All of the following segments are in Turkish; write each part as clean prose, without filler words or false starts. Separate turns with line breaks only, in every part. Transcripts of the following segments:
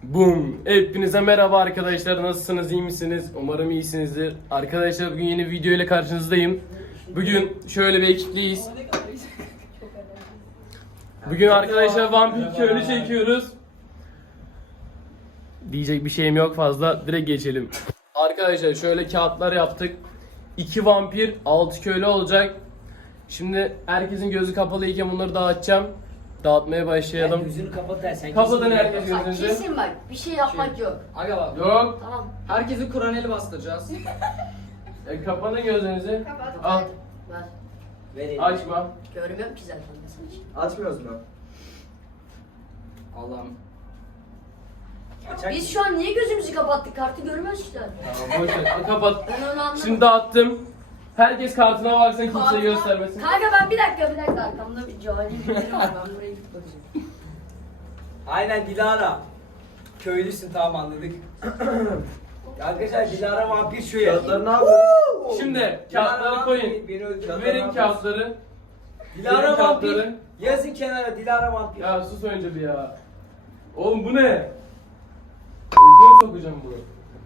Boom! Hepinize merhaba arkadaşlar. Nasılsınız? İyi misiniz? Umarım iyisinizdir. Arkadaşlar bugün yeni video ile karşınızdayım. Bugün şöyle bir ekipliyiz. Bugün arkadaşlar vampir köylü çekiyoruz. Diyecek bir şeyim yok fazla. Direkt geçelim. Arkadaşlar şöyle kağıtlar yaptık. 2 vampir, 6 köylü olacak. Şimdi herkesin gözü kapalıyken bunları dağıtacağım. Dağıtmaya başlayalım.
Gözünü kapat dersen.
Kapatın herkes
Bak
gözünüzü.
kesin bak bir şey yapmak yok.
Aga bak.
Yok.
Tamam.
Herkesi Kur'an-ı bastıracağız.
Kapatın gözünüzü. Al.
Ver.
Verelim.
Açma.
Görmüyorum ki zaten nasıl için.
Açmıyoruz mu?
Allah'ım.
Açak.
Biz şu an niye gözümüzü kapattık? Kartı görmüyoruz işte.
Tamam boş ver. Kapat.
Ben onu anlamadım.
Şimdi dağıttım. Herkes kartına baksın, kimse göstermesin.
Kanka ben bir dakika arkamda bir cahil bir biri var. Ben buraya gidip bakacağım.
Aynen Dilara. Köylüsün, tamam anladık. Arkadaşlar Dilara vampir şu ya.
Kağıtları ne yapıyorsun?
Şimdi
Dilara
kağıtları
vampir,
koyun.
Beni öldür.
Verin kağıtları.
Dilara
verin
vampir.
kağıtları.
Yazın kenara Dilara vampir.
Ya sus önce bir ya. Oğlum bu ne? Gözüme mi sokacağım bunu?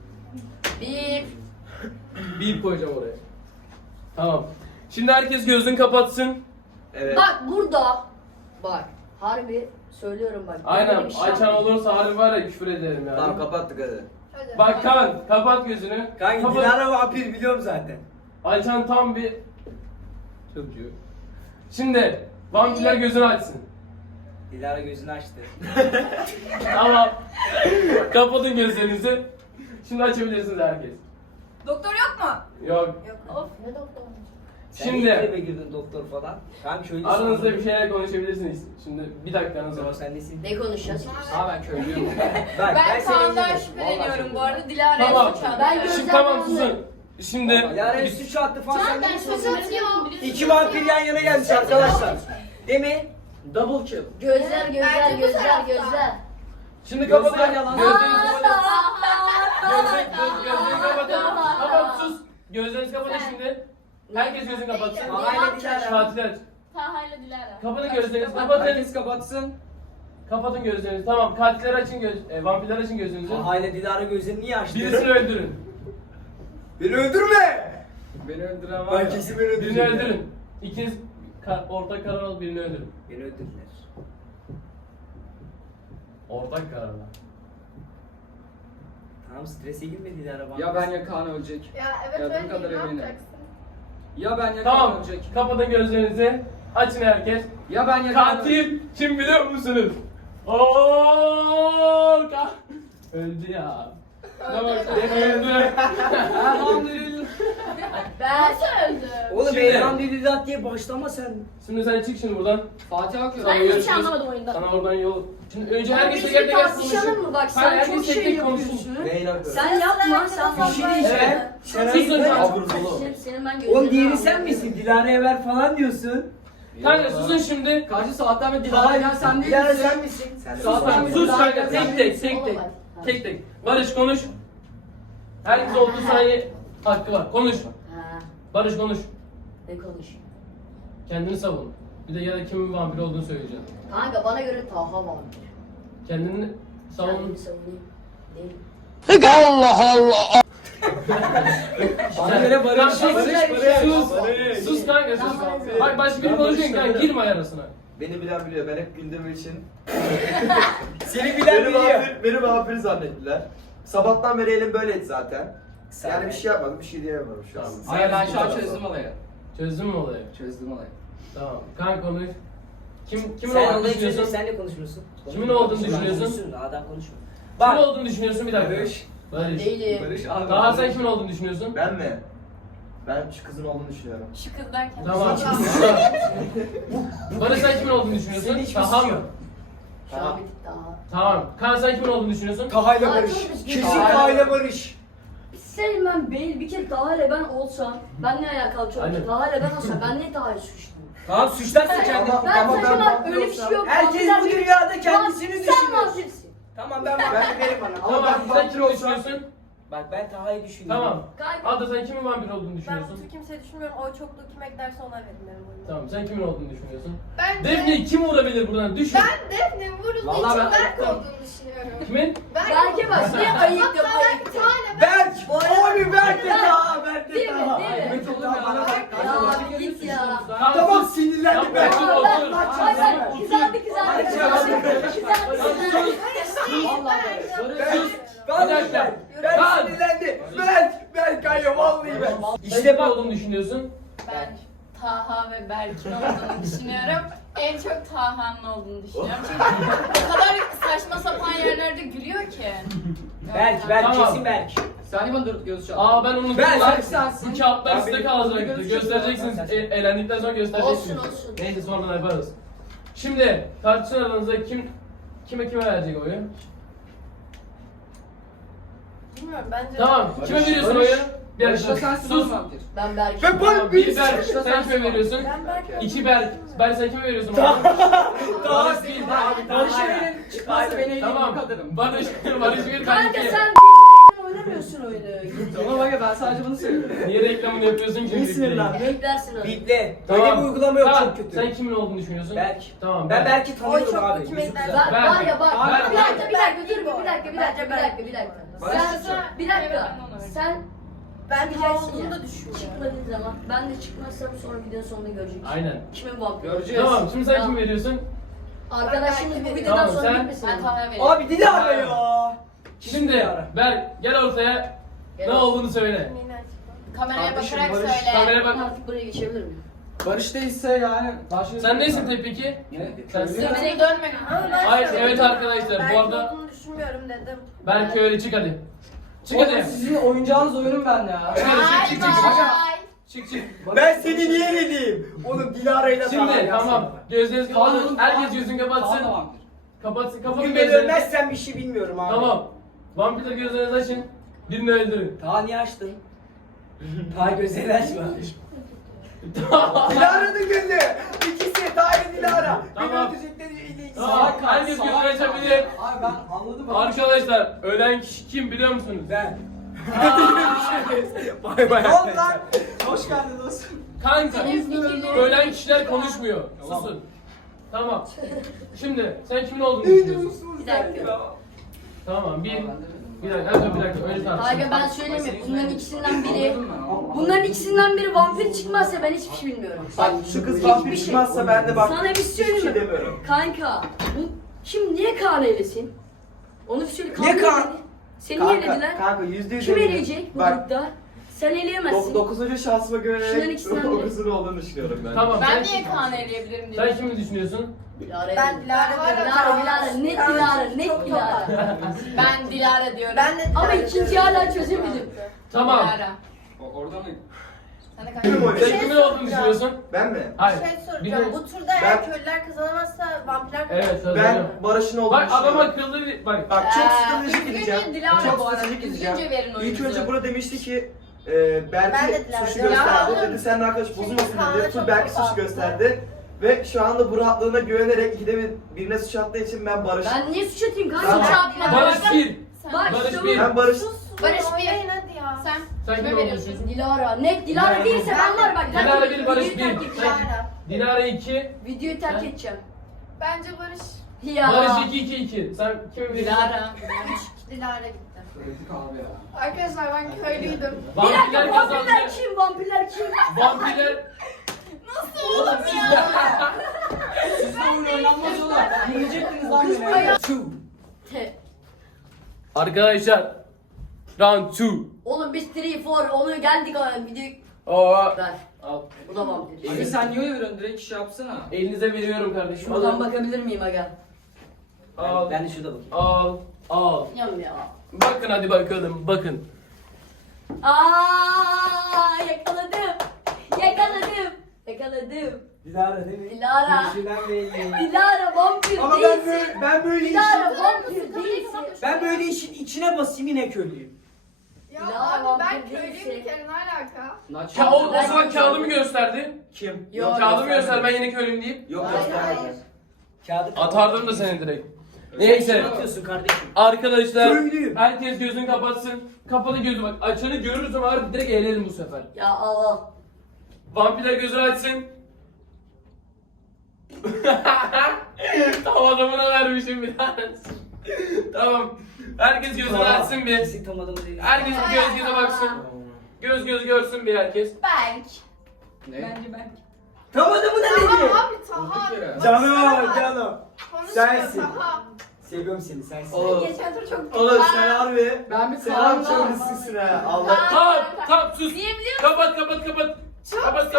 Bir.
Bip koyacağım oraya. Tamam. Şimdi herkes gözünü kapatsın.
Evet.
Bak burada. Bak. Harbi söylüyorum bak.
Aynen.
Böyle bir şey
Açan
yapmayın.
olursa harbi var ya küfür ederim yani.
Tamam kapattık hadi.
Bak Kaan kapat gözünü.
Kanka
Kapat.
Dilara vampir biliyorum zaten.
Açan tam bir çocuğu. Şimdi vampirler gözünü açsın.
Dilara gözünü açtı.
Tamam. Kapatın gözlerinizi. Şimdi açabilirsiniz herkes.
Doktor yok mu?
Yok.
Of ne doktor.
Sen
Şimdi-
niye tribe girdin doktor falan? Kanka köylüsün.
Aranızda bir şeyler konuşabilirsiniz. Şimdi bir dakikanız
Sonra
var.
sen nesin?
Ne konuşacağız?
Aa ben köylüyüm.
Bak,
Ben
seni
Kaan'dan
izledim.
şüpheleniyorum
Vallahi
bu arada. Dilara'ya
Tamam.
suç attı.
Ben
Şimdi
gözden
tamam
anladım.
susun. Şimdi
Dilara'ya suç attı falan. Sen
Ben
ne
suç
diyorsun?
atıyorum.
İki vampir yan yana gelmiş arkadaşlar. Değil mi?
Double kill.
Gözler
Bence bu tarafta.
gözler.
şimdi kapatın.
Gözler yalan.
Gözlerinizi gözlerini kapatın. Kapat sus. Gözlerinizi kapatın şimdi. Herkes gözünü kapatsın.
Aynen Dilara.
Katil aç.
Taha'yla Dilara.
Kapatın gözlerinizi. Kapatın.
Herkes kapatsın.
Kapatın gözlerinizi. Tamam. Katiller açın vampirler açın gözünüzü.
Hala Dilara gözlerini niye açtı?
Birisini öldürün.
Beni öldürme!
Beni öldüren var
Ben
ya.
kesin beni
Birini
öldüreceğim.
öldürün. İkiniz ortak karar alıp birini öldürün.
Beni öldürdüler.
Ortak kararla.
Tamam strese girme Dilara vampir.
Ya ben ya Kaan ölecek.
Ya evet
Gördüğüm
öyle
kadar
değil. Ne
eminim.
yapacaksın?
Ya ben ya Kaan
Tamam.
ölecek.
Kapatın gözlerinizi. Açın herkes.
Ya ben ya Kaan ölecek.
Katil kim biliyor musunuz? Ooo öldü ya. Ne bak öldü.
Elhamdülillah.
Ben
Nasıl öldü?
Oğlum
Şimdi-
elhamdülillah diye başlama sen.
Şimdi sen çık şimdi buradan.
Fatih Akıyor.
Ben hiçbir
görüşürüz.
şey anlamadım oyunda.
Sana oradan yol. Şimdi önce
Abi
herkes
biz
teker
bir
teker
tartışalım
konuşsun.
mı? Bak
Hayır,
sen
herkes
çok
tek
şey
tek konuşsun.
yapıyorsun.
Neyle yapıyorsun?
Sen yapma sen
Bir şey
yapma.
diyeceğim.
Evet.
Sen
Susun
ayıp
sen.
et.
Senin ben gözlerini
Oğlum diğeri
aldım.
sen misin? Dilara'ya ver falan diyorsun.
Kanka susun şimdi.
Karşı saatten beri Dilara'ya sen değil
Dilara
misin?
sen misin?
Sen de
Zaten
sus.
Sus
Dilara
kanka
sen
tek
değil
tek
misin?
tek tek. Tek tek. Barış konuş. Herkes 30 saniye hakkı var. Konuş.
Ha,
Barış konuş.
ne konuş?
Kendini savun. Bir de ya da kimin vampir olduğunu söyleyeceğim.
Kanka bana göre Taha var.
Kendini savun.
Kendimi savunayım. Değil.
Bana göre Barış.
Kanka, sus, sus,
Barış.
sus kanka sus.
Tamam.
Bak başka biri konuşuyor kanka girme arasına.
Beni bilen biliyor. Ben hep güldüğüm için.
Seni bilen
Beni
biliyor.
beni vampir zannettiler. Sabahtan beri elim böyleydi zaten. Yani bir şey yapmadım, bir şey diyemiyorum şu an.
Tamam.
Hayır ben şu an çözdüm olayı.
Çözdün mü olayı?
Çözdüm olayı.
Tamam. Kanka konuş. Kimin
Sen
olduğunu
olayı çözün,
düşünüyorsun?
sen de konuşmuyorsun.
Kimin olduğunu düşünüyorsun?
Konuşsun, adam konuşmuyor.
Kimin
Bak.
olduğunu düşünüyorsun bir dakika.
Barış.
Barış.
Değilim.
Barış abi.
Daha sen kimin olduğunu düşünüyorsun?
Ben mi? Ben şu kızın olduğunu düşünüyorum.
Şu kız derken.
Tamam. Barış sen kimin olduğunu düşünüyorsun?
Senin hiçbir
Tamam
suçun
mı?
yok.
Şu an bir tık daha.
Tamam. Kaan sen kimin olduğunu düşünüyorsun?
Taha'yla
Aa,
Barış.
çok üzgünüm.
Kesin
Taha'yla-
Taha'yla Barış.
Senin ben bir kere Taha ile ben olsam ben ne alakalı çok
Aynen.
ki Taha ile ben olsam ben niye Taha'yı suçluyum?
Tamam suçlarsın kendini.
Ben saçma öyle bir şey yok.
Herkes bu dünyada kendisini
Sen
düşünüyor.
vampirsin.
Tamam ben verin bana.
Tamam. Sen kimi düşünüyorsun?
Bak ben Taha'yı düşünüyorum.
Tamam.
Kanka.
Ada sen kimin vampir olduğunu
Ben
düşünüyorsun?
bu kimseyi düşünmüyorum. O çoklu kim eklerse ona verin benim oyumu.
Tamam sen kimin olduğunu düşünüyorsun?
Bence
Defne kim vurabilir buradan? Düşün.
Defne'nin vurulduğu
Vallahi
için
ben
Berk
ayıktım.
olduğunu düşünüyorum.
Kimin?
Berke bak ne ayıktım ayıktım.
Berk!
Bu arada-
Abi Berk de Taha! Berk de
Değil mi?
Taha!
Değil mi?
Evet oğlum ya. Bana bak.
Ya git ya.
Tamam sinirlendim
Tamam,
ben.
otur, otur.
Ay bak kızardı
Hadi
kızardı.
çabuk.
Kızardı.
Vallahi
Bir dakika.
Berk
Lan!
sinirlendi. Berk kayıyor vallahi ben.
İşte
İşte
ne
bak.
olduğunu düşünüyorsun?
Ben Taha ve Berk'in olduğunu düşünüyorum. En çok Taha'nın olduğunu düşünüyorum. Çünkü o kadar saçma sapan yerlerde gülüyor ki.
Berk
Tamam.
kesin Berk.
Saniye bana dur göz çal.
Aa ben unuttum.
Ben-
lan.
sensin.
Bu kağıtlar
Abi,
size kalacaktı.
görüşürüz.
Göstereceksiniz. Elendikten sonra göstereceksiniz.
Olsun olsun.
Neyse sonradan yaparız. Şimdi tartışın aranızda kime verecek oyu?
Bilmiyorum bence.
Tamam. Kime veriyorsun
Barış.
oyu? Bir
Barış'ta
dakika.
sensin
Sus.
oğlum vampir.
Ben Berke.
Ben
Tamam, bir Berk.
Barış'ta
Sen
sensin
kime veriyorsun?
Ben Berk.
İki Berk. Berk sen kime veriyorsun?
Taha
Barış
değil
bir.
abi.
Barış'a
Taha.
verin. Çıkmazsa beni eğlenin
Tamam.
kadınım.
Barış bir
Kanka
kanki.
sen oynamıyorsun oyunu.
Tamam bak ben sadece bunu söylüyorum.
Niye reklamını yapıyorsun ki?
Niye sinirlendin?
Beklersin onu.
Biple.
Tamam.
Böyle bir uygulama yok
Tamam,
çok kötü.
Sen kimin olduğunu düşünüyorsun?
Berk.
Tamam.
Ben Berk'i
Oy
tanıyorum
çoklu
abi.
kim
Yüzü
eklerse.
güzel.
Bak var ya bak.
Berk.
Bir dakika bir dakika dur bir dakika bir dakika bir dakika bir dakika.
Barış
Sen
çıkacak.
bir dakika. Sen
Ben
Bileceksin
Taha olduğunu
ya.
da düşünmüyorum.
çıkmadığın zaman ben de çıkmazsam sonra videonun sonunda göreceksin.
Aynen.
Kimin vampir?
Göreceğiz.
Tamam şimdi sen kim veriyorsun?
Arkadaşımız bu
Tamam,
videodan sonra
sen-
gitmesin.
Ben
ama.
Taha'ya veriyorum.
Abi Dilara ya.
Şimdi Berk gel ortaya.
Gel
Ne
ortaya.
olduğunu söyle.
Yine açıkla.
Kameraya
Kardeşim,
bakarak
Barış,
söyle.
Kameraya bak.
Artık buraya geçebilir miyim?
Barış değilse yani.
Sen neysin tepki?
Ne?
Sen
Seni dönme.
Ama ben
Hayır,
söyledim.
evet arkadaşlar, bu
Berk
arada-
olduğunu düşünmüyorum dedim.
Berk öyle çık hadi. Çık
Oğlum
hadi.
sizin oyuncağınız oyunum ben ya.
Çık hadi çık çık çık.
Bye.
Çık çık.
Ben seni niye dedim? Oğlum Dilara'yla
Şimdi tamam. Gözlerinizi kapatın.
Tamam.
Herkes yüzünü
Tamam
kapatsın.
da vampir.
Kapatın
Bugün
kapatın
ben
gözlerinizi.
ölmezsem bir şey bilmiyorum abi.
Tamam. Vampirler gözlerinizi açın. Birini öldürün.
Taha niye açtın? Taha gözlerini açma. Dilara'nın gözü. İkisi Taha ile Dilara. Beni
Tamam.
öldürecekleri ikisi.
Tamam. Herkes gözünü açabilir.
Abi ben anladım.
Arkadaşlar ölen kişi kim biliyor musunuz?
Ben. Bay bay.
Oğlum lan. Hoş geldin dostum.
Kanka.
Senin fikirlerin-
Ölen kişiler konuşmuyor. Susun. Tamam. Şimdi sen kimin olduğunu düşünüyorsun?
Bir dakika.
Tamam. Bir dakika. Bir dakika. Öyle tartışalım.
Hayır ben söyleyeyim mi? Bunların ikisinden biri vampir çıkmazsa ben hiçbir şey bilmiyorum.
Bak şu kız
Hiçbir
vampir
şey.
çıkmazsa ben de bak
Sana bir şey
hiçbir
söyleyeyim
şey
mi?
demiyorum.
Kanka bu kim niye Kaan eylesin? Onu bir söyle.
Niye Kaan?
Seni elediler.
Kanka %100
Kim
eminim.
eleyecek bu
Bak
grupta? Sen eleyemezsin.
9. şansıma
Şunların
güvenerek
ikisinden biri.
9'un olduğunu düşünüyorum ben.
Tamam.
Ben
sen-
niye Kaan'ı eleyebilirim diye.
Sen kimi düşünüyorsun?
Dilara.
Ben Dilara diyorum.
Dilara, net Dilara, net Dilara.
Ben Dilara diyorum.
Ben de
Ama
Dilara
ikinci
diyorum.
hala çözemedim.
Tamam.
Dilara.
Orada mı?
Sen de kaç?
Kim oynuyor?
Sen kimin olduğunu düşünüyorsun?
Ben mi?
Hayır.
Bir şey soracağım.
Bir de-
Bu turda eğer köylüler kazanamazsa vampirler
Evet.
kazanır.
söz
Ben
veriyorum.
Barış'ın olduğunu
Bak adam
düşünüyorum.
akıllı bir... Bak.
Bak çok stratejik
Düzgünce
gideceğim.
Dilara
Çok
bu arada.
stratejik gideceğim.
Düzgünce verin
İlk
oyunuzu.
önce burada demişti ki
Ben de
Berk'i
Dilara
suçlu
diyorum.
gösterdi.
Ya
Dedi sen arkadaş bozulmasın
Kaan'a
dedi. Full
çok
Berk'i
çok
suçlu gösterdi. Ve şu anda bu rahatlığına güvenerek ikide birine suç attığı için ben Barış.
Ben niye suç atayım kanka?
Tamam.
Suç atma.
Barış bir.
Bak
Barış
işte
bir.
Ben Barış.
Barış bir.
Oynayın hadi ya.
Sen
Sen
kime
kim olduğunu
veriyorsun?
düşünüyorsun?
Dilara. Net Dilara değilse ben var bak. terk
Dilara
edeceğim.
bir, Barış
Videoyu
bir.
terk edeceğim.
Dilara.
Dilara 2.
Videoyu terk edeceğim.
Bence Barış.
Ya.
Barış 2-2-2. Sen kimi veriyorsun?
Dilara.
Dilara gitti.
Söyledik abi ya.
Arkadaşlar ben köylüydüm.
Bir dakika
Vampirler kazandı.
vampirler kim? Vampirler kim?
Vampirler...
Nasıl oğlum ya?
Sizde oyun oynanmaz oğlum. Yenecektiniz lan beni.
Te.
Arkadaşlar. Round 2.
Oğlum biz 3, 4 onu geldik o videoyu.
Oo.
Ver.
Al.
Bu da vampir.
Abi sen niye veriyorsun? Direkt şey yapsana.
Elinize veriyorum kardeşim.
Şuradan
Alın.
bakabilir miyim aga?
Al.
Ben de şurada bakayım.
Al. Al.
Yam ya.
Bakın hadi bakalım. Bakın.
Yakaladım. Yakaladım. Yakaladım.
Dilara değil mi?
Dilara.
Görüşünden belli.
Dilara vampir
Ama
değilsin.
ben böyle
Dilara
işin
vampir değilsin.
ben böyle işin içine basayım yine köylüyüm.
Ya
Dilara
abi ben
vampir
köylüyüm
değilsin.
bir kere ne alaka?
Naç.
O zaman kağıdımı gösterdi.
Kim?
Yok,
Kağıdımı göster ben yine köylüyüm deyip.
Yok
Hayır,
göstermedi.
hayır.
Kağıdı
Atardım da seni direkt. Neyse.
atıyorsun kardeşim.
Arkadaşlar
Köylüyüm.
herkes gözünü kapatsın. Kapalı gözü bak. Açanı görürüz ama harbi direkt eğlenelim bu sefer.
Ya Allah.
Vampirler gözünü açsın. Tam adamına vermişim bir tanesi. Tamam. Herkes gözünü açsın bir.
Kesin tam adamı değil.
Herkes bir göz göze baksın. Göz göz görsün bir herkes.
Berk.
Ne?
Bence Berk.
Tam adamı da dedi.
Tamam abi Taha.
Canım.
Konuşma
Sensin.
Taha.
Seviyorum seni sensin.
Oğlum,
Geçen tur çok
oğlum sen harbi.
Ben bir
Sen harbi çok hırsızsın ha. Allah.
Tamam, tamam sus.
Niye biliyor musun?
Kapat.
Çok
Kapat.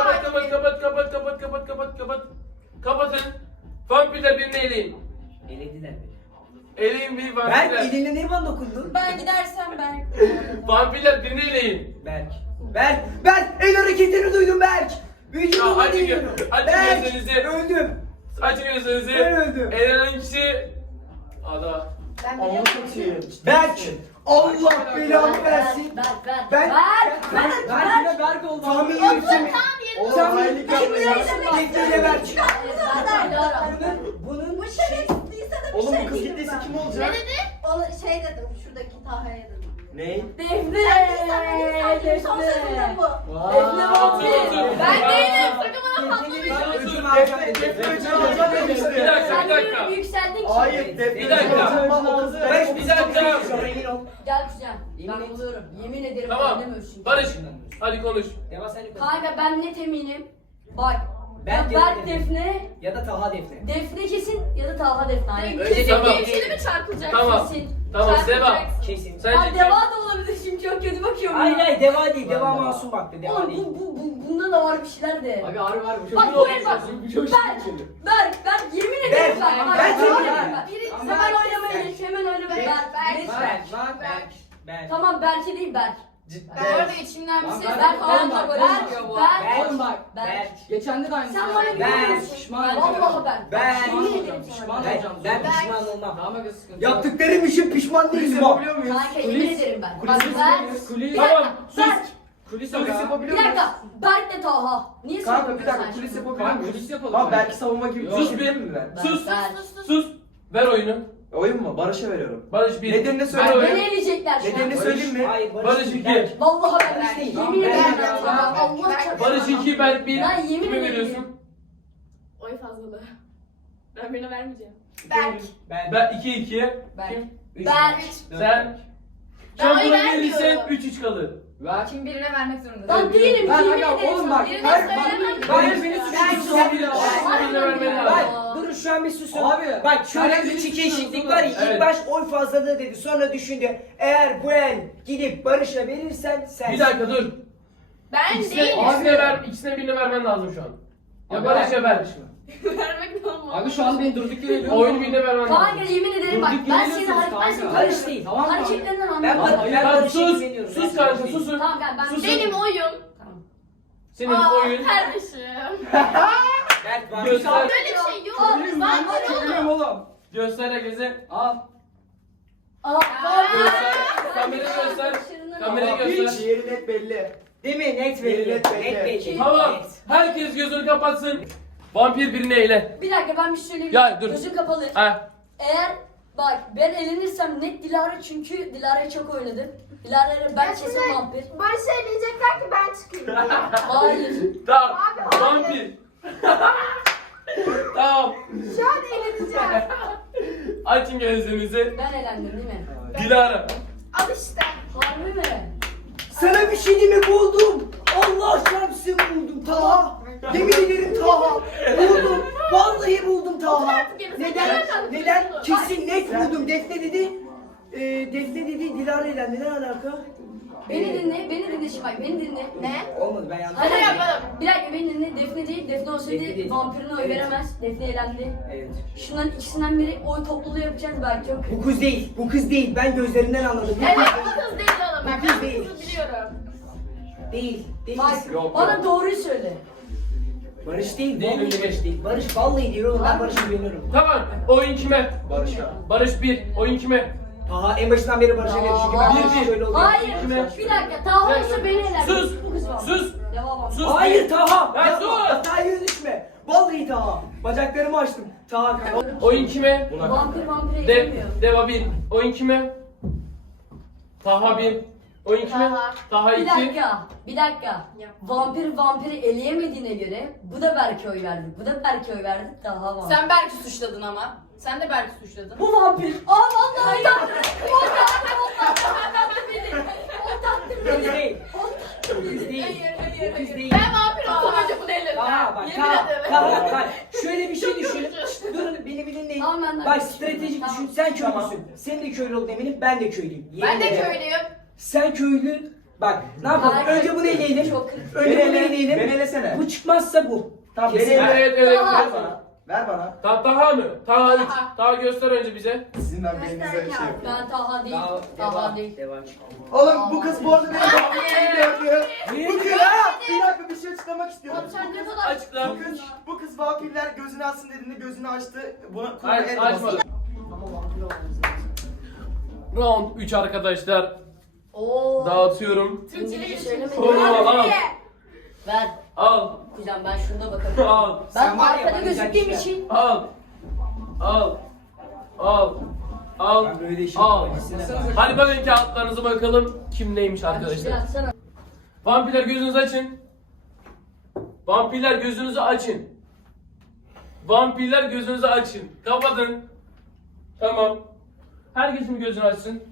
Kapatın. Vampirler birini eleyin.
Elediler beni.
Eleyin bir
Ben
vampirler.
eline ne bana dokundun?
Ben gidersem Berk.
Vampirler birini eleyin.
Berk el hareketini duydum Berk.
Ya,
Vücudumu
açın
değil.
açın gözlerinizi.
Öldüm.
Açın gözlerinizi.
Ben öldüm.
Elenen kişi... Ada.
Ben
Ama
biliyorum.
çok iyi.
Berk. Allah belanı versin. Ben
Ben Berk oldu.
tahmin
Otur
yürüteceğim.
tam yerine.
Oğlum hainlik yapma ya.
Bekleyle Berk.
Bunun bu şerefsizliyse de bir
Oğlum
şey
bu kız
değil.
gittiyse kim
Ne
olacak?
dedi?
Onu şey dedim, şuradaki Taha'ya dedim.
Ney?
Defne.
Sen son sözüm bu.
Defne vampir.
Ben değilim. Sakın bana patlamayın.
Bir dakika.
Sen yükseldin ki.
Hayır,
Bir dakika. Bir dakika.
Gel kuzen. Ben buluyorum. Yemin ederim
Tamam.
dinlemiyorsun.
Barış. Hadi konuş.
Deva sen de konuş.
Kanka ben net eminim. Bak.
Ben
Berk
Defne.
Defne.
Ya da Taha Defne.
Defne kesin ya da Talha Defne. Aynen.
Öyle
Tamam.
değil.
İkili mi çarpılacak?
Tamam.
Kesin.
Tamam Seva.
Çarpılacaksın.
Kesin.
Sence
Aa,
kim?
Deva da olabilir şimdi çok kötü bakıyorum.
Hayır Deva değil. Deva masum baktı. Deva
Oğlum
değil.
bunda da var bir şeyler de.
Abi harbi var bu
Bak
çok
bu el bak. Berk yemin ederim
Berk,
bak.
Berk,
Yemin
Berk.
ederim bak.
Biri
Hemen oynamaya geç, hemen oynamaya geç.
Berk.
Tamam Berk'e değil Berk.
Ben orada içimden bir ses.
Berk
Bağırma böyle
Berk,
çıkıyor bu.
Berk.
Oğlum bak.
Berk.
Geçen de aynı.
Sen bana
Ben
güveniyorsun.
pişman
Vallahi Berk.
Ben-
Yemin ederim sana.
Pişman
Berk.
olacağım.
Ben
pişman olmam. Tamam aga sıkıntı yok.
Yaptıklarım için pişman
Kulis
değilim bak.
yapabiliyor muyuz?
Kanka yemin ederim ben. Bak
Kulis
Berk.
yapabiliyoruz.
Bir
Kulis.
Tamam,
dakika.
sus.
Berk.
Kulis
Kulis
aga.
Bir
yapabiliyor muyuz?
dakika. Berk de Talha. Niye
Kanka bir
söylüyorsun
dakika
sen
kulis
şimdi?
yapabiliyor
Kanka
muyuz?
kulis yapalım.
Tamam belki savunma gibi
Sus
bir şey
bir.
değil mi ben?
Sus.
Berk.
Sus. Ver oyunu.
Oyun mu? Barış'a veriyorum.
Barış bir.
Nedenini
Ver
söyle.
Beni
oyunu.
eleyecekler şu
Nedenini
an.
söyleyeyim mi?
Hayır
Barış iki.
Berk.
Vallahi ben işte
Tamam,
yemin ederim
Berk.
ben sana. Allah çarpsın.
Barış 2, Berk 1.
Ben yemin
Kime
ederim.
veriyorsun?
Oy fazlalığı. Ben birine vermeyeceğim.
Berk.
Ben 2-2'ye.
Berk.
Kim?
Berk.
Sen.
Ben
Sen
oy
buna verirsen
vermiyorum.
3-3 kalır.
Ver.
Kim birine vermek zorunda.
Ben değilim.
Ben
Yemin
aga,
ederim
oğlum
sana.
bak,
Birine
Hayır,
söylemem.
Hayır beni
Berk.
suçluyorsun.
Birine vermen
Ya.
lazım.
Bak durun şu an bir susun.
Abi,
Bak şöyle
sen
3-2
beni
eşitlik
suçluyorsun
var ya
oğlum.
ilk baş oy fazlalığı dedi sonra düşündü. Eğer bu el gidip Barış'a verirsen sen.
Bir dakika dur.
Ben
İkisine,
değilim.
ikisine birini vermen lazım şu an. Ya
Abi,
Barış ya Berk.
Vermek ne olmaz.
Abi şu an beni durduk yere ediyorsun.
Oyunu birine vermen lazım.
Kanka yemin ederim bak
Durduk
ben
yere
seni
diyorsunuz
ben seni
kanka.
Barış değil.
Tamam mı?
hareketlerinden
Ben,
anlıyorum.
Hayır,
ben
Tamam,
Barış'a
sus.
güveniyorum.
Sus kanka susun.
Tamam ben
Sus.
Benim oyum.
Senin
Aa,
oyun.
kardeşim.
Berk var.
Göster.
Böyle bir şey yok. Ben
oğlum.
Göster herkese.
Al.
Göster. Kamera göster. Kamera göster.
Yeri net belli.
Değil mi? Net belli.
Net belli.
Net belli.
Tamam.
Net.
Herkes gözünü kapatsın. Vampir birini eyle.
Bir dakika ben bir şey söyleyeyim.
Ya, dur.
Gözün kapalı.
Ha.
Eğer bak ben elenirsem net Dilara çünkü Dilara'yı çok oynadım. Dilara'yla ben kesin vampir.
Barış'ı eleyecekler ki ben çıkayım.
Hayır.
Tamam.
Abi,
Vampir. Tamam.
Şu an eğleneceğim.
Açın gözlerinizi.
Ben elendim değil mi?
Dilara.
Al işte.
Harbi mi?
Sana bir şey diyeyim mi buldum. Allah çarpsın buldum Taha. Yemin ederim Taha. Buldum. Vallahi buldum Taha. Neden? Kesin net buldum. Defne dedi. Defne dedi Dilara ile ne alaka?
Beni dinle şimdi bak beni dinle.
Ne?
Olmadı ben yanlış.
Hayır
yapalım.
Bir dakika beni dinle. Defne değil. Defne
Defne
olsaydı
değil.
vampirine oy
Evet.
veremez. Defne elendi.
Evet.
Şundan ikisinden biri oy topluluğu yapacağız belki çok.
Bu kız değil. Bu kız değil. Ben gözlerinden anladım. Bu
Evet
kız
bu kız değil oğlum. Ben
kız değil.
kızı biliyorum.
değil. Değil.
Bak
Yok,
bana
yok.
doğruyu söyle.
Barış değil.
Değil,
Vallahi
öyle
Barış değil. Barış vallahi diyor oğlum. Ben Barış'a güveniyorum.
Tamam. Oyun kime?
Barış'a.
Barış 1. Oyun kime?
Taha en başından beri Barış'a verir. Çünkü ben
Bir,
Barış'a
bir.
şöyle oluyor.
Hayır.
Kime?
Bir dakika. Taha olsa beni elendi.
Sus.
Bu kız var.
Sus.
Devam.
Sus.
Hayır Taha.
Ya
Yapma.
sus.
Hataya düşme. Vallahi Taha. Bacaklarımı açtım. Taha.
Oyun kime?
Vampir
De,
elemiyor.
Deva 1. Oyun kime? Taha 1. Oyun kime?
Taha.
Taha
Bir
2.
dakika. Vampiri eleyemediğine göre bu da Berk'e oy verdi. Bu da Berk'e oy verdi. Daha vampir.
Sen Berk'i suçladın ama. Sen de Berk'i suçladın.
Bu vampir. Aa vallahi tattı. O tattı beni. O tattı
Kız
beni.
değil.
Hayır, hayır,
Kız
hayır.
değil.
Ben vampir olsam önce bunu ellerim.
Taha bak
Yemin
Taha.
ederim.
Taha. Şöyle bir şey düşün. Durun beni bir dinleyin.
Tamam, ben de-
Bak stratejik
Tamam.
düşün. Sen köylüsün. Sen de köylü ol eminim. Ben de köylüyüm.
Ben
Yemin
de
ederim.
köylüyüm.
Sen köylü. Bak ne yapalım?
Hayır.
Önce bunu eleyelim.
Çok kritik.
Önce bunu eleyelim.
Beni elesene.
Bu çıkmazsa bu.
Tamam
Kesin.
beni ele.
Evet.
Taha.
Ver bana. Ver bana.
Taha mı? Taha 3.
Taha.
Taha göster önce bize.
Sizin ben beyninize şey yapıyorum.
Ben Taha değil. Taha değil.
Devam.
Oğlum bu kız bu arada beni vampir gördü. Bu kız ha! Bir dakika bir şey açıklamak istiyorum.
Sen ne kadar
Açıkla.
Bu kız vampirler gözünü açsın dediğinde gözünü açtı. Buna
Hayır,
el
açmadı.
basın.
Round 3 arkadaşlar.
Oo.
Dağıtıyorum.
Türkçeyi söylemedim.
Sorma al.
Ver.
Al.
Kuzen ben şunda bakarım.
Al.
Ben
Sen var ya,
arkada
ben
gözüktüğüm
güzel
için.
Al. Al. Al. Al.
Ben böyle işin
Al.
acısına bak.
Hadi bakın kağıtlarınızı bakalım. Kim neymiş arkadaşlar.
Yatsana.
Vampirler gözünüzü açın. Vampirler gözünüzü açın. Vampirler gözünüzü açın. Kapatın. Tamam. Herkesin gözünü açsın.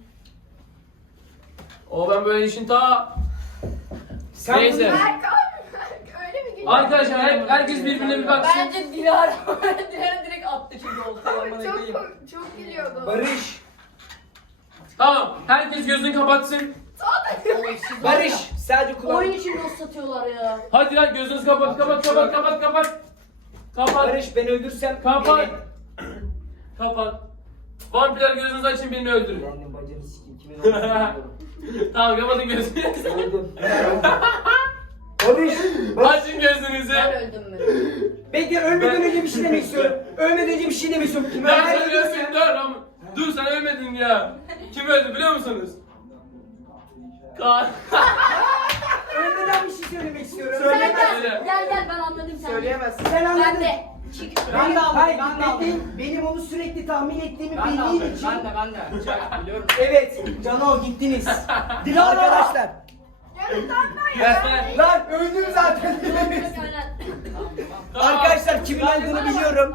O ben böyle işin ta.
Sen
Neyse.
Öyle mi gülüyor?
Arkadaşlar herkes birbirine bir baksın.
Bence Dilara direkt attı çünkü oldu.
Çok gülüyordu.
Barış.
Tamam. Herkes gözünü kapatsın.
Barış. Sadece kulağını.
Oyun için dost satıyorlar ya.
Hadi lan gözünüzü kapat. Kapat.
Barış ben öldürsem
Kapat.
beni.
Kapat. Vampirler gözünüzü açın birini öldürün.
Ben de bacını sikeyim. Kimin olduğunu
Tamam kapatın gözünüzü.
Öldüm. Barış.
Açın gözünüzü.
Ben öldüm mü?
Bekle ölmeden önce bir şey demek istiyorum. Ölmeden önce bir şey demek istiyorum. Kim
Dur
öldü?
sen ölüyorsun dur ama. Dur sen ölmedin ya. Kim öldü biliyor musunuz? Kaan.
Ölmeden bir şey söylemek istiyorum.
Söyle.
Gel ben anladım sen.
Söyleyemezsin.
Sen anladın.
Ben de. Çık.
Ben de
aldım,
hayır,
ben de aldım.
benim onu sürekli tahmin ettiğimi
Ben de
bildiğim
aldım.
için.
Ben de. Çak biliyorum.
Evet, Cano gittiniz. Arkadaşlar.
Ver.
Lan öldüm zaten. Arkadaşlar kimin olduğunu biliyorum.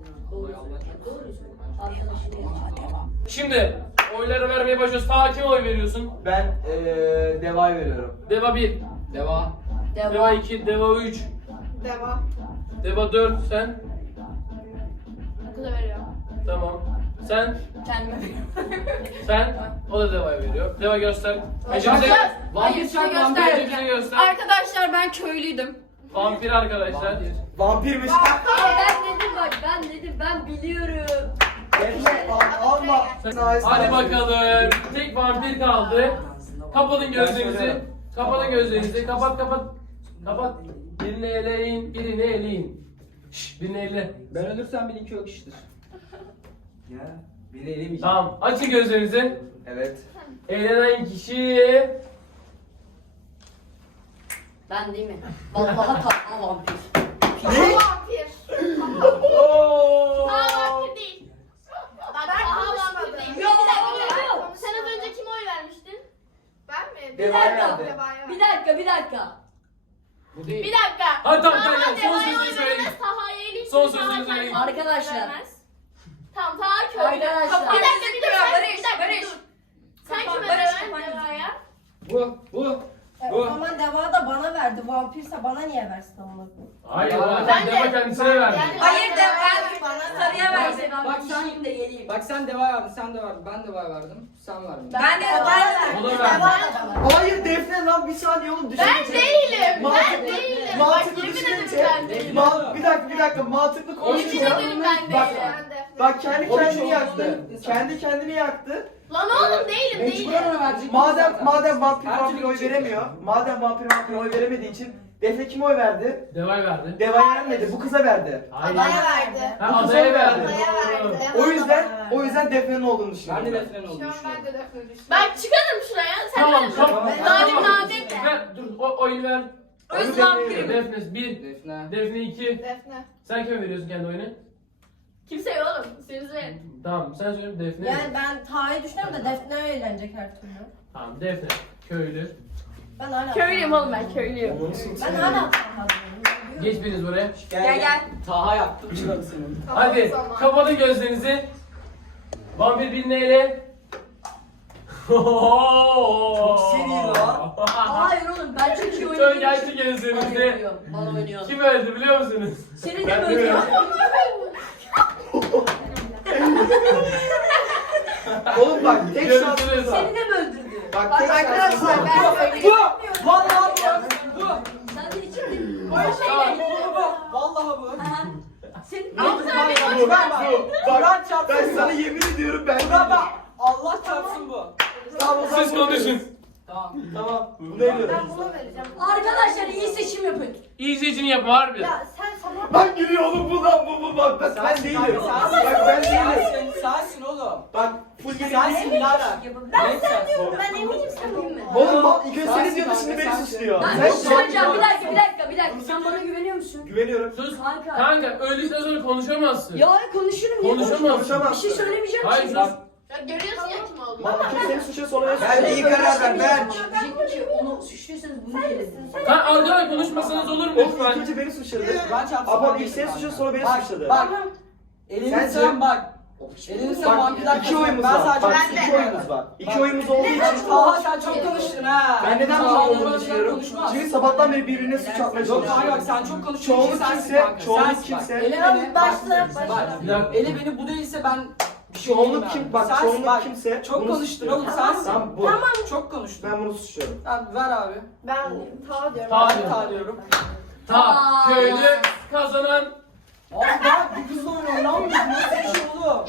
Şimdi oyları vermeye başlıyoruz. Sağa kim oy veriyorsun?
Ben Deva'ya veriyorum.
Deva 1,
Deva.
Deva 2, Deva 3,
Devam.
Deva 4 sen.
Okula veriyorum.
Tamam. Sen,
Kendime
sen. O da Deva'ya veriyor. Deva göster. Ece
Hayır,
bize,
Vampir
size
çak, vampir.
Ece bize göster.
Arkadaşlar ben köylüydüm.
Vampir arkadaşlar.
Vampirmiş.
ben dedim ben biliyorum.
Defne alma.
Hadi bakalım. Tek vampir kaldı. Kapatın gözlerinizi. Kapatın gözlerinizi. Kapat. Kapat. Birini eleyin. Şşş birini ele.
Ben ölürsem bil iki yok iştir.
Ya beni elemeyeceğim.
Tamam. Açın gözlerinizi.
Evet.
Eğlenen kişi...
Ben değil mi? Vallahi tatlı vampir.
Vampir.
Oo!
Taha vampir değil. Bak Taha vampir değil.
Yok.
Sen az önce kime oy vermiştin? Ben mi?
Deva'ya verdi.
Bir dakika.
Bu değil.
Bir dakika.
Hadi tamam,
Taha
tamam, son
Deva'ya
sözünü
oy
söyleyin.
veremez, Taha'ya eleyip
Son
Taha
sözünü
kendine
söyleyin.
oy
Arkadaşlar.
veremez. Tamam Taha köylü.
Arkadaşlar.
Bir dakika
Barış,
bir dakika
Barış.
dur. Sen
Kapan,
kime
Barış,
verdin
kapan.
Deva'ya?
Bu.
O zaman Deva da bana verdi. Vampirse bana niye versin amına koyayım?
Hayır,
Ben de-
Deva kendisine verdi.
Yani-
Hayır de ben sarıya versin.
Bak
Ben
sen-
şimdi de geleyim.
Bak sen Deva verdin, sen de verdin. Ben Deva verdim. Sen verdin.
Ben de
O da verdi.
O da
Deva
verdi.
da bana.
Hayır Defne lan bir saniye oğlum
Ben
düşününce.
değilim. Ben
Mantıklı-
değilim.
Mantıklı
Bak yemin
düşününce.
ederim ben değilim.
Bir dakika mantıklı
Yemin
konuşunca.
ederim ben
Bak,
değilim.
bak kendi
Oğlum,
kendini
çok
yaktı.
oldu.
Kendi kendini yaktı.
Lan oğlum değilim
Mecburen ona verecek.
Madem vampir
Her
vampir
türlü
oy
gidecek.
veremiyor. Madem vampir oy veremediği için Defne kime oy verdi?
Deva'ya verdi.
Deva'ya vermedi. Bu kıza verdi.
Hayır.
Bana verdi.
Ha, adaya verdi.
Adaya verdi.
O yüzden Defne'nin olduğunu
Ben
düşünüyorum.
de Defne'nin olduğunu
Şu an
düşünüyorum.
ben de defne düştüm. Bak çıkarım şuraya. Sen
Tamam,
benim-
tamam.
Zalim Nadir de.
Ver, dur, oyunu ver.
Öz vampirim.
Defne 1,
Defne.
Defne 2.
Defne.
Sen kime veriyorsun kendi oyunu?
Kimse yok oğlum. Sizin.
Tamam sen söyle Defne.
Yani ben Taha'yı düşünüyorum da Defne eğlenecek her türlü.
Tamam Defne. Köylü.
Ben hala
Köylüyüm oğlum ben köylüyüm.
Ben hala Taha diyorum.
Geç biriniz buraya.
Gel gel.
Taha yaptım çıradı senin.
Hadi
Tamam.
kapatın gözlerinizi. Vampir bir neyle? Çok
seri lan.
Hayır oğlum ben çok iyi
Şöyle
oynuyorum.
gerçek gözlerinizde.
Bana oynuyor.
Kim öldü biliyor musunuz?
Seni de
Ben
mi
bilmiyorum.
öldürüyor?
Oğlum bak tek şans.
Görüşürüz.
Seni de mi öldürdü?
Bak tek şans.
Arkadaşlar ben böyle.
Bu! Vallahi bu!
Sen de içindin.
Tamam.
Vallahi bu!
Aha. Sen
Ama sen beni
Burak bak! Burak çarpsın
Ben sana yemin ediyorum ben.
Burak bak! Allah çarpsın bu!
Tamam, o zaman
Siz
bunu
konuşun.
veriyoruz.
Tamam.
Tamam. Bunu veriyorum.
Ben bunu vereceğim.
Arkadaşlar iyi seçim yapın.
İyi seçim yapın harbi.
Ya sen sana...
Bak gülüyor oğlum bu lan bu bak ben değilim. Bak ben değilim.
Sensin oğlum!
Bak full
Sensin Lara!
Ben sen diyorum. Ben eminim sen değil mi?
Oğlum bak ilk önce seni diyordu şimdi beni suçluyor.
Ben
Sen
bir şey söyleyeceğim. Bir dakika. Sen bana güveniyor musun?
Güveniyorum.
Sus.
Kanka.
Kanka öldükten sonra konuşamazsın.
Ya konuşurum ya.
Konuşamazsın.
Bir şey söylemeyeceğim
Hayır
ki.
sus.
Ya görüyorsun ya kim olduğunu.
Bak kim seni suçluyor sonra beni
Ben
suçluyor.
iyi karar ver ben!
Diyecektim ki onu suçluyorsanız bunu diyelim.
Sen arkadan konuşmasanız olur mu
Oğlum ilk
lütfen?
önce beni suçladı.
Ben çarpsın.
Ama ilk seni suçluyor sonra beni suçladı.
Bak! Elini
Sence-
sen bak! Elini sen
Bak
vampirler
iki oyumuz var. Bak
Ben de.
iki oyumuz var. İki oyumuz olduğu için.
Taha sen çok konuştun ha!
Ben neden
Taha
böyle olduğunu
normal
düşünüyorum?
konuşmaz.
Çünkü sabahtan beri birbirine suç atmaya
Yok kanka bak
çalışıyor.
sen çok konuştun.
Çoğunluk
Sensin
kimse,
kanka,
çoğunluk
sensin bak.
kimse.
Ele
Tamam,
beni,
başla,
bak,
başla.
Bir dakika.
Ele beni bu değilse ben bir şey
Çoğunluk
diyeyim
kim?
abi.
Bak
Sensin,
çoğunluk
bak.
kimse.
Çok
bunu
konuştun
suçluyor.
oğlum sensin.
Tamam bu.
Çok konuştun.
Ben bunu suçluyorum.
Tamam ver abi.
Ben ta diyorum.
Ta
Ben
diyorum.
ta diyorum.
Ta köylü kazanan.
Abi bak bu kızla oynanmıyor. Nasıl bir şey oğlum?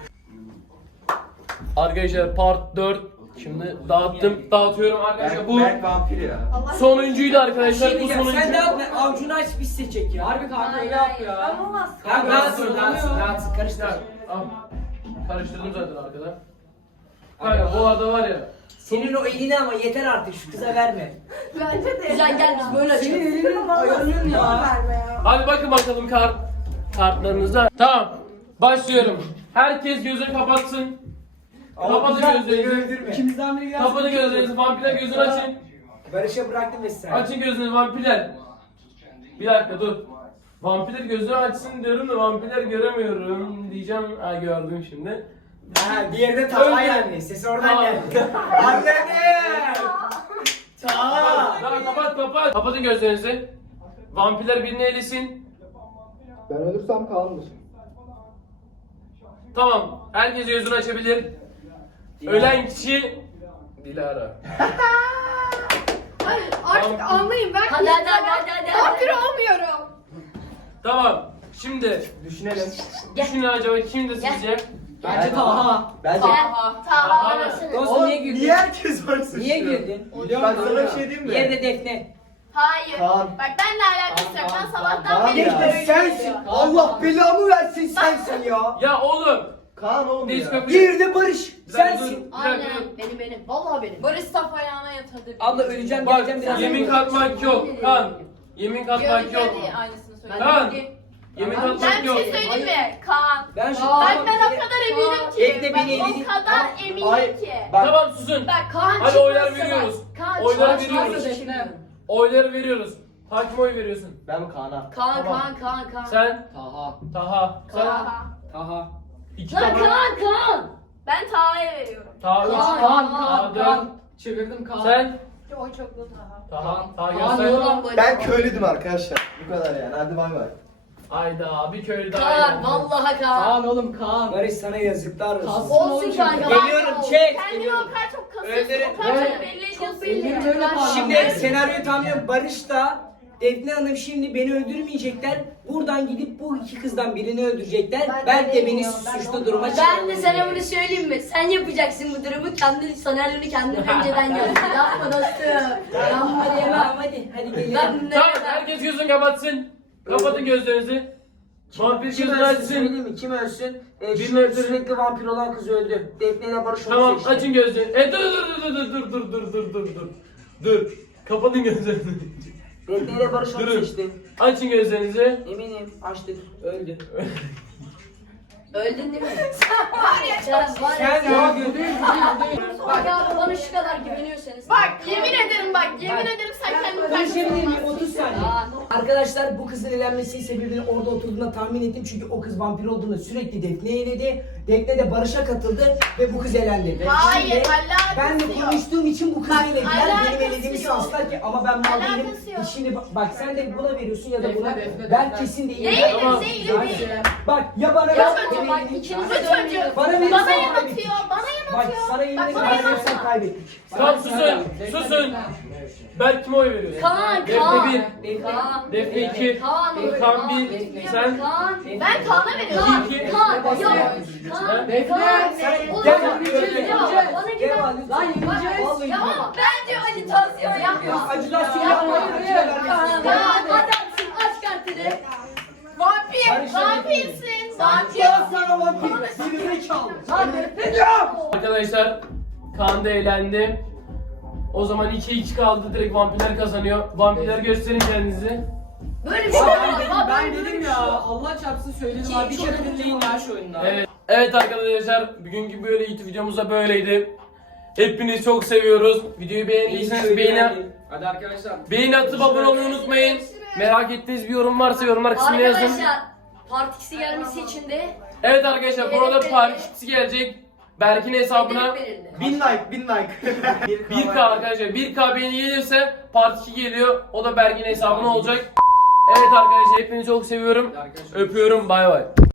Arkadaşlar part 4. Şimdi dağıtıyorum arkadaşlar. Bu
Ben vampir ya.
sonuncuydu arkadaşlar. Bu sonuncu.
Sen de yapma. Avucunu aç biz seçecek ya.
Harbi kanka öyle yap ya.
Ben olmaz.
Kanka dağıtsın. Karıştır.
Al. Karıştırdım zaten arkadan. Kanka bu arada var ya.
Senin o elini ama yeter artık şu kıza verme.
Bence de.
Güzel gel biz böyle
Senin
açalım.
elinin ayarının ya.
Verme ya.
Hadi bakın bakalım kartlarınıza. Tamam. Başlıyorum. Herkes gözünü kapatsın. Kapatın gözlerinizi.
İkimizden biri giderse.
Kapatın gözlerinizi. Vampirler gözünü açın.
Barış'a bıraktım ve sen.
Açın gözünü vampirler. Bir dakika dur. Vampirler gözünü açsın diyorum da vampirler göremiyorum diyeceğim. Ha gördüm şimdi.
Ha diğeri de Taha yani. Sesi oradan
Tamam.
geldi. Anladım. Taha.
Tamam kapat. Kapatın gözlerinizi. Vampirler birini elesin.
Ben ölürsem Kaan'dır.
Tamam. Herkes gözünü açabilir. Ölen kişi Dilara.
Hayır artık
Tamam.
anlayın ben
Hadi hadi.
vampir olmuyorum.
Tamam. Şimdi
Düşünelim.
düşünün acaba kim de sizce?
Bence Taha.
Bence.
Taha.
Taha.
Dostum niye güldün?
Niye herkes var suçluyor?
Niye güldün?
Ben sana bir şey diyeyim mi?
Diğeri de Defne.
Hayır.
Kaan.
Bak benle alakası yok. Ben sabahtan
Kaan
beri
ya.
böyle
Sensin.
geliyor.
Allah belamı versin sensin ya.
Ya oğlum.
Kaan oğlum
Biz
ya.
kapıyı-
Diğeri de Barış.
Bir dakika dur,
Sensin.
bir dakika dur.
Aynen. Benim. Vallahi benim.
Barış saf ayağına yatırdı.
Abla öleceğim
Bak
geleceğim biraz.
yemin katmak yok. Kan. Yemin katmak yok.
Göreceği aynısını söyledi.
Kan. Yemin
Ben
katmak
bir
yok.
şey söyleyeyim mi? Kaan.
Ben şu
Bak ben o kadar eminim ki.
Defne
Bak
beni
o
eledi.
kadar eminim
Hayır.
ki.
Bak.
Tamam susun.
Bak Kaan
Hadi oylar
çıkmazsa
veriyoruz.
bak, Kaan
Oyları
çıkmazsa
veriyoruz.
Defne.
Oyları veriyoruz. Hakim oy veriyorsun.
Ben Kaan'a.
Kaan.
Sen
Taha.
Taha. Sen
Taha.
Taha.
iki
Lan
Taha.
Kaan.
Ben Taha'ya veriyorum.
Taha üç.
Kaan,
Taha dört.
Kaan. Çevirdim Kaan.
Sen
O çok da Taha.
Taha. Taha
Kaan
göster.
yolan böyle.
Ben köylüydüm arkadaşlar. Bu kadar yani. Hadi bay bay.
Hayda bir köylü daha.
Kaan.
geldi.
Vallahi Kaan.
Kaan oğlum Kaan.
Barış sana yazıklar olsun.
Olsun kanka.
Geliyorum çek.
Kendini o kadar çok kasıyorsun.
Öldürün.
O kadar
Evet.
çok belli ediyorsun.
Elini böyle bağlı.
Şimdi senaryoyu tamamlıyorum. Barış da Defne Hanım şimdi beni öldürmeyecekler. Buradan gidip bu iki kızdan birini öldürecekler. Berk de beni suçlu duruma
Ben de sana bunu söyleyeyim mi? Sen yapacaksın bu durumu. Kendi senaryonu kendin önceden yaz. Yapma dostum. Yapma diyemem.
Tamam hadi gelin.
Ben
Tamam herkes gözünü kapatsın. Kapatın gözlerinizi. Vampir
Kim
gözünü
ölsün
açsın.
söyleyeyim mi? Kim ölsün?
Birini
Şu
öldürün.
sürekli vampir olan kız öldü. Defne ile Barış onu
Tamam
seçti.
açın gözlerini. Dur. Dur. Kapatın gözlerini.
Defne ile Barış onu
Durun.
seçti.
Açın gözlerinizi.
Eminim açtık. Öldü.
Öldün değil mi?
Var ya
Sen var
Sen
ya.
ya gördün.
Bak abi bana şu kadar güveniyorsanız.
Bak yemin ederim bak yemin ederim sen kendini
Konuşabilir miyim? 30 saniye.
Aa,
Arkadaşlar bu kızın elenmesi sebebini orada oturduğunda tahmin ettim. Çünkü o kız vampir olduğunu sürekli Defne'ye eledi. Defne de Barış'a katıldı ve bu kız elendi.
Hayır,
Şimdi
alakası
ben de
yok.
konuştuğum için bu kızı elediler.
alakası
Benim elediğimi
yok.
sanslar ki ama ben mal değilim.
Alakası yok.
İşini bak sen de buna veriyorsun ya da buna.
Defne,
Ben
Defne.
kesin değilim.
Değilim,
Tamam.
değilim, değilim.
Bak ya bana
Ya
ver.
çocuğum bak ikiniz de
Bu
dönmeyin.
çocuk
Bana verirsen
bana
kaybettik.
yanatıyor, bana
Bak
yanatıyor.
sana yemin
Bak,
ederim
bana
bana verirsen
yanatma.
kaybettik.
Tamam susun. Susun. Berk kime oy veriyorsun?
Kaan,
Defne
Kaan.
1.
Kaan.
Defne 2.
Kaan.
Kaan 1. Sen?
Kaan.
Ben Kaan'a veriyorum.
Kaan.
İki.
Kaan. Yok. Kaan. Kaan. Oğlum
Gel
bana
abi,
güven.
gel.
Bana
Gel
güven.
abi. Lan yeneceğiz.
Ya ama bence acitasyon yapma.
Acitasyon
Yapma.
yapma.
Kaan adamsın aç kartını.
Vampir,
Barış'la
vampirsin, vampir.
Ya sana vampir. Birbirine çal. Ne diyorum?
Arkadaşlar Kaan da eğlendi. O zaman 2-2 kaldı. Direkt vampirler kazanıyor. Vampirler gösterin kendinizi.
Böyle bir şey yok.
Ben dedim ya Allah çarpsın söyledim abi bir kere dinleyin ya şu oyunda.
Evet. Evet arkadaşlar bugünkü böyle YouTube videomuz da böyleydi. Hepinizi çok seviyoruz. Videoyu beğendiyseniz
Hadi arkadaşlar.
beğeni atıp abone olmayı unutmayın. Merak ettiğiniz bir yorum varsa yorumlar kısmına yazın.
Arkadaşlar partisi gelmesi için de
Evet arkadaşlar burada partisi gelecek. Berk'in hesabına
hedef verildi.
1000 like, 1000 like.
1K arkadaşlar 1K beğeni gelirse part 2 geliyor. O da Berk'in hesabına olacak. Evet arkadaşlar hepinizi çok seviyorum. Öpüyorum. Bay bay.